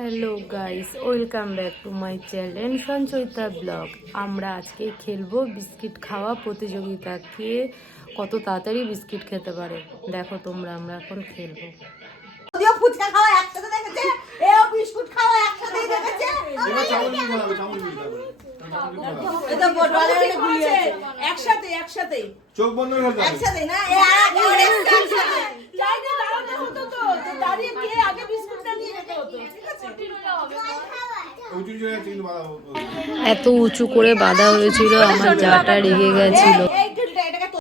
Hello guys, welcome back to my channel Sanchayita blog. আমরা আজকে খেলবো বিস্কিট খাওয়া প্রতিযোগিতা। কে কত তাড়াতাড়ি বিস্কিট খেতে পারে দেখো তোমরা। আমরা এখন খেলবো। যদিও ফুচকা খাওয়া একসাথে দেখেছে, এও বিস্কুট খাওয়া একসাথেই দেখেছে। এবার চাউমিন খেলাবে, চাউমিন খেলাবে। এটা বড়লে গুলিয়ে একসাথে চোখ বন্ধ করে খেলতে হবে। একসাথে না, একসাথে যাই না, দাঁড়াতে হতো তো দাঁড়িয়ে কে আগে বিস্কুটটা নিয়ে যেতে হতো। ঠিক আছে, উঁচু নিচু হয়ে চিল মারা হতো। এত উঁচু করে বাঁধা হয়েছিল, আমার জাটা রেগে গেছিল। এই ঢিলটা এটাকে তো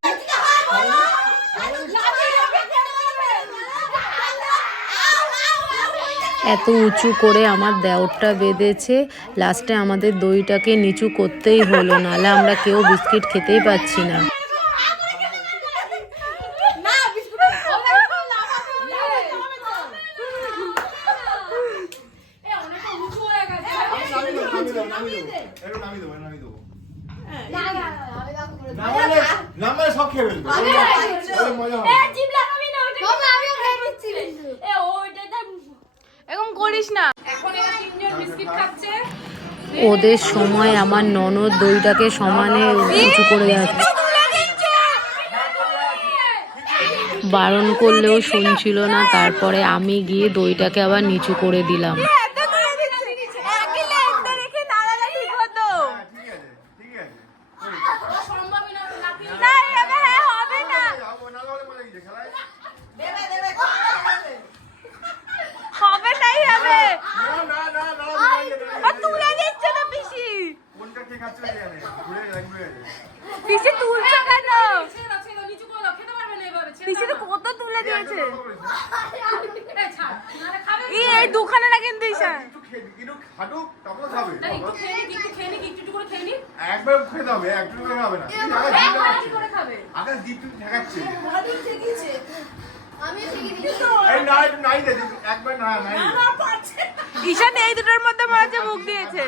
এত উঁচু করে আমার দেওরটা বেঁধেছে, লাস্টে আমাদের দইটাকে নিচু করতেই হলো, নাহলে আমরা কেউ বিস্কিট খেতেই পাচ্ছি না। নাম্বার সব খেয়ে ফেলবে, মজা হবে। এরকম করিস না। এখন এরা তিনজন বিস্কিট খাচ্ছে। ওদের সময় আমার ননদ দইটাকে সমানে উঁচু করে যাচ্ছে, বারণ করলেও শুনছিল না। তারপরে আমি গিয়ে দইটাকে আবার নিচু করে দিলাম। একবার খেতে হবে, একটু করে হবে না। আগে জিপ ঠেকাচ্ছে। এই নাই দে, একবার নাই। ঈশান এই দুটোর মধ্যে মনে হচ্ছে মুখ দিয়েছে।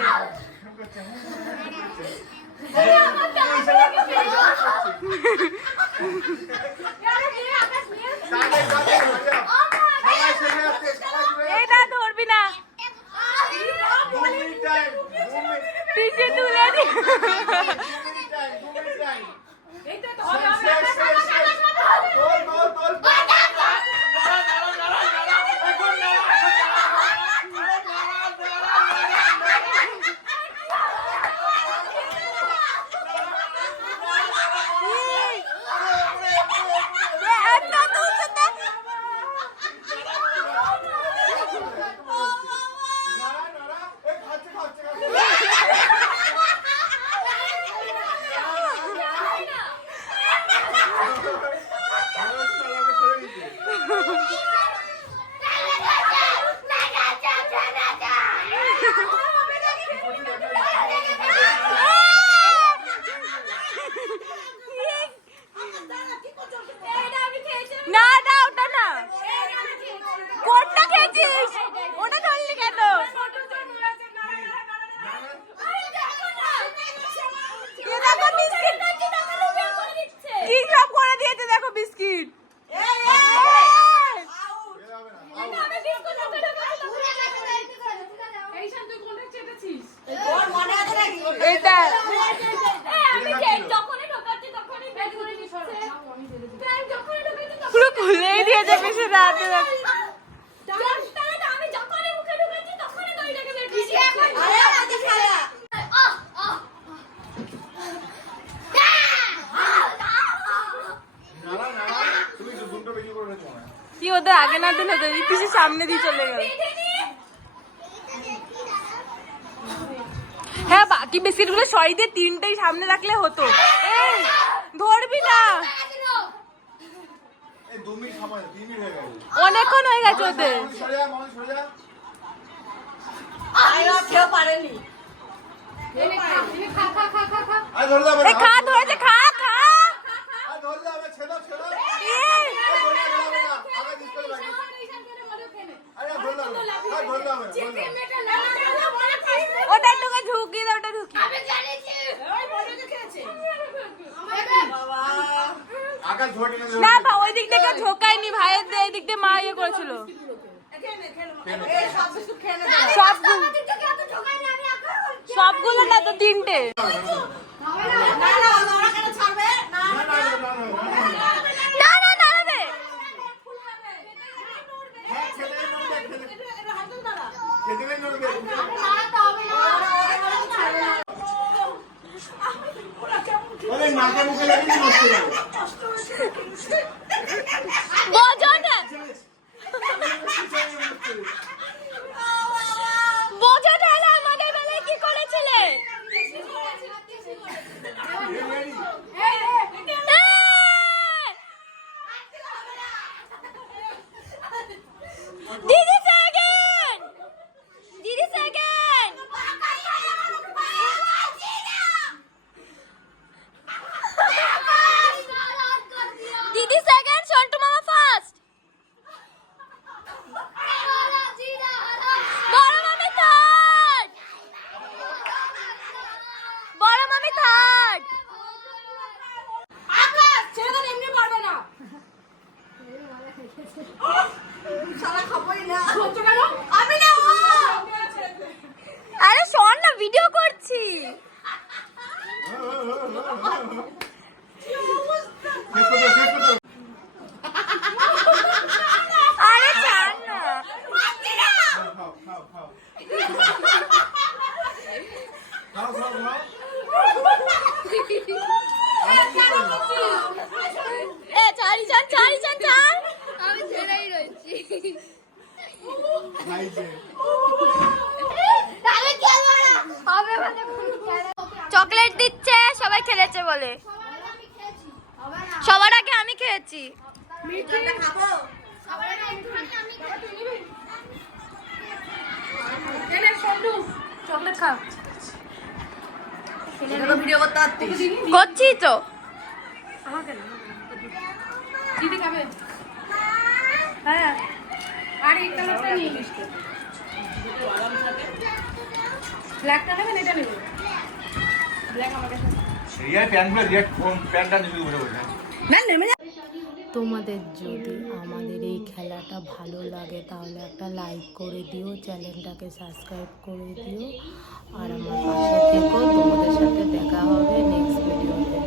এটা ধরবি না, পিছে তুলে দি। কি ওদের আগে না দিন ওদের পিছে সামনে দিয়ে চলে গেল। হ্যাঁ, বাকি বিস্কিট গুলো সরি দিয়ে তিনটেই সামনে রাখলে হতো। ধরবি না, অনেকক্ষণ হয়ে গেছে ওদের। খা ধরেছে, খা খা। ওটা তোকে ঢুকি দাও, ওটা ঢুকি। না ওই দিক থেকে ঢোকায়নি, ভাইয়ের এই দিক দিয়ে মা ইয়ে করেছিল। এই সব বিস্কুট খেয়ে নে সবগুলো না তো 3টে। না না ওরা কেন ছাড়বে না না না নাড়াবে। নাকে মুখে লাগিয়ে নষ্ট করে বোঝো না, বোঝো না আমাদের বেলায় কি করেছিলে। দিদি সেকেন্ড, দিদি সেকেন্ড, দিদি সেকেন্ড, সন্টু মামা ফার্স্ট, বড় মামি থার্ড, বড় মামি থার্ড। আকাশ ছেলেদের এমনি পারবে না সারা খাবোই না হচ্ছে কেন আমি না আরে শোন না, ভিডিও করছি। আরে ছাড় না। এ চারি চার, চারি চার, চার। আমি ছেড়েই রয়েছি। চকলেট দিচ্ছে, সবাই খেলেছে বলে। সবার আগে আমি খেয়েছি। খাবো চকলেট খা। ভিডিও করতে পারতিস করছি তো। দিদি খাবে? হ্যাঁ। আর এই কালারটা নিয়ে নিস। ব্ল্যাকটা নেবেন, এটা নেবেন? ব্ল্যাক আমার কাছে। রিয়া প্যান্টগুলো রিয়া প্যান্টটা নিবি বলে বলে না নেমে যা তোমাদের যদি আমাদের এই খেলাটা ভালো লাগে তাহলে একটা লাইক করে দিও, চ্যানেলটাকে সাবস্ক্রাইব করে দিও, আর আমার পাশে থেকো। তোমাদের সাথে দেখা হবে নেক্সট ভিডিওতে।